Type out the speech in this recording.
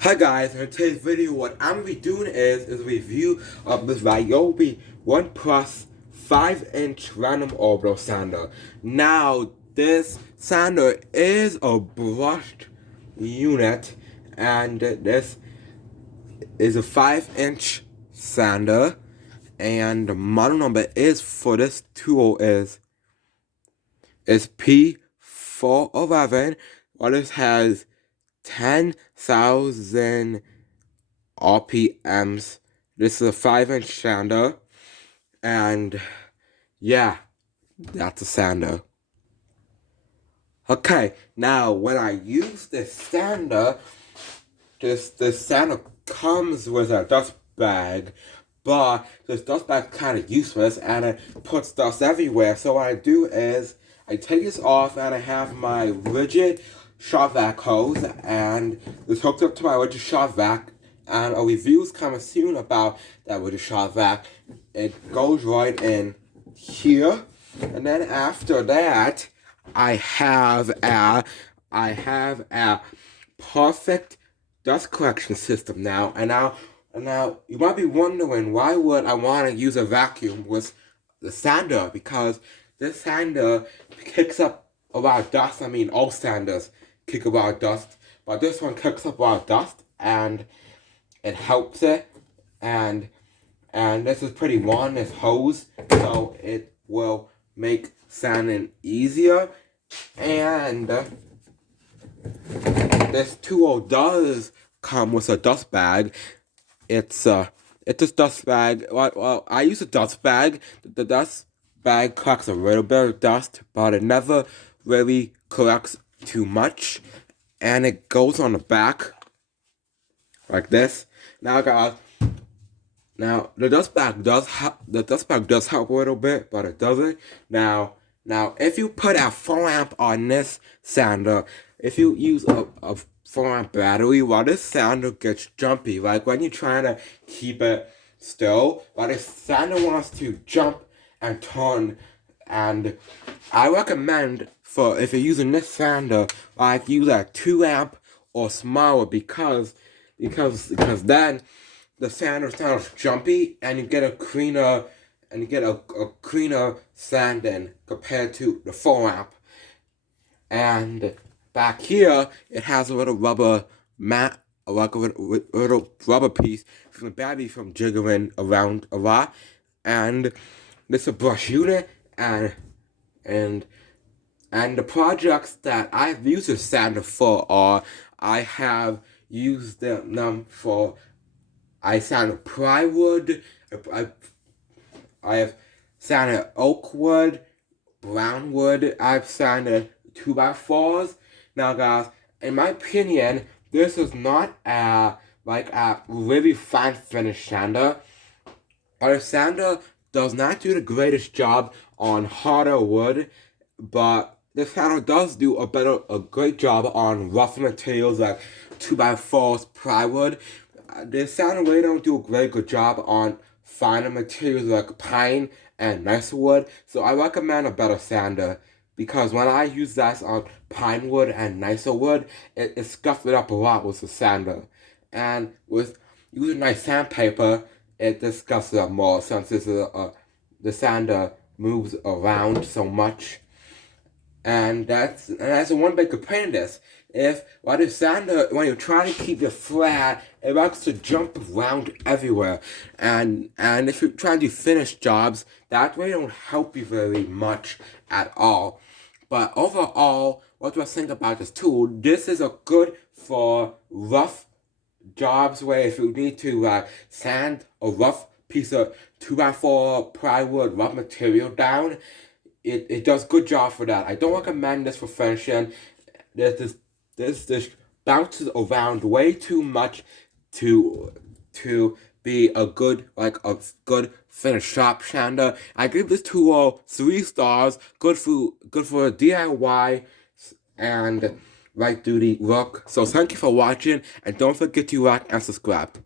Hi guys, in today's video what I'm going to be doing is a review of this Ryobi 1 Plus 5-inch random orbital sander. Now, this sander is a brushed unit, and this is a 5-inch sander, and the model number is for this tool is P411. Well, this has 10,000 RPMs. This is a 5-inch sander, and yeah, that's a sander. Okay, now when I use this sander, this sander comes with a dust bag, but this dust bag kind of useless and it puts dust everywhere. So what I do is I take this off and I have my rigid shop vac hose, and this hooks up to my rigid shop vac, and a review is coming soon about that rigid shop vac. It goes right in here, and then after that I have a perfect dust collection system now. And now you might be wondering, why would I want to use a vacuum with the sander? Because this sander kicks up a lot of dust. I mean, all sanders kick a lot of dust, but this one kicks up a lot of dust, and it helps it. And this is pretty warm, this hose, so it will make sanding easier. And this tool does come with a dust bag. It's this dust bag. Well, I use a dust bag. The dust bag collects a little bit of dust, but it never really collects too much. And it goes on the back like this. Now, guys. Now the dust bag does help. The dust bag does help a little bit, but it doesn't. Now, if you put a 4 amp on this sander, if you use a 4 amp battery, while this sander gets jumpy, like when you're trying to keep it still, while this sander wants to jump and turn, and I recommend for if you're using this sander, like use a 2 amp or smaller, because then the sander sounds jumpy, and you get a cleaner sanding compared to the 4 amp. And back here, it has a little rubber mat, like a little rubber piece from the battery from jiggling around a lot. And this is a brush unit, and the projects that I've used this sander for are, I have used them for, I sanded plywood, I have sanded oak wood, brown wood, I've sanded 2x4s. Now guys, in my opinion, this is not a really fine finish sander. But a sander does not do the greatest job on harder wood, but this sander does do a great job on rougher materials like 2x4s, plywood. This sander really don't do a very good job on finer materials like pine and nicer wood. So I recommend a better sander, because when I use that on pine wood and nicer wood, it scuffs it up a lot with the sander. And with using nice sandpaper, it just scuffs it up more, since this is the sander moves around so much. And that's one big complaint of this. While the sander, when you're trying to keep it flat, it likes to jump around everywhere. And if you're trying to do finished jobs, that really don't help you very much at all. But overall, what do I think about this tool? This is a good for rough jobs, where if you need to sand a rough piece of 2x4 plywood rough material down, it does good job for that. I don't recommend this for finishing. This bounces around way too much to be a good finish shop sander. I give this tool 3 stars. Good for DIY and light duty work. So thank you for watching, and don't forget to like and subscribe.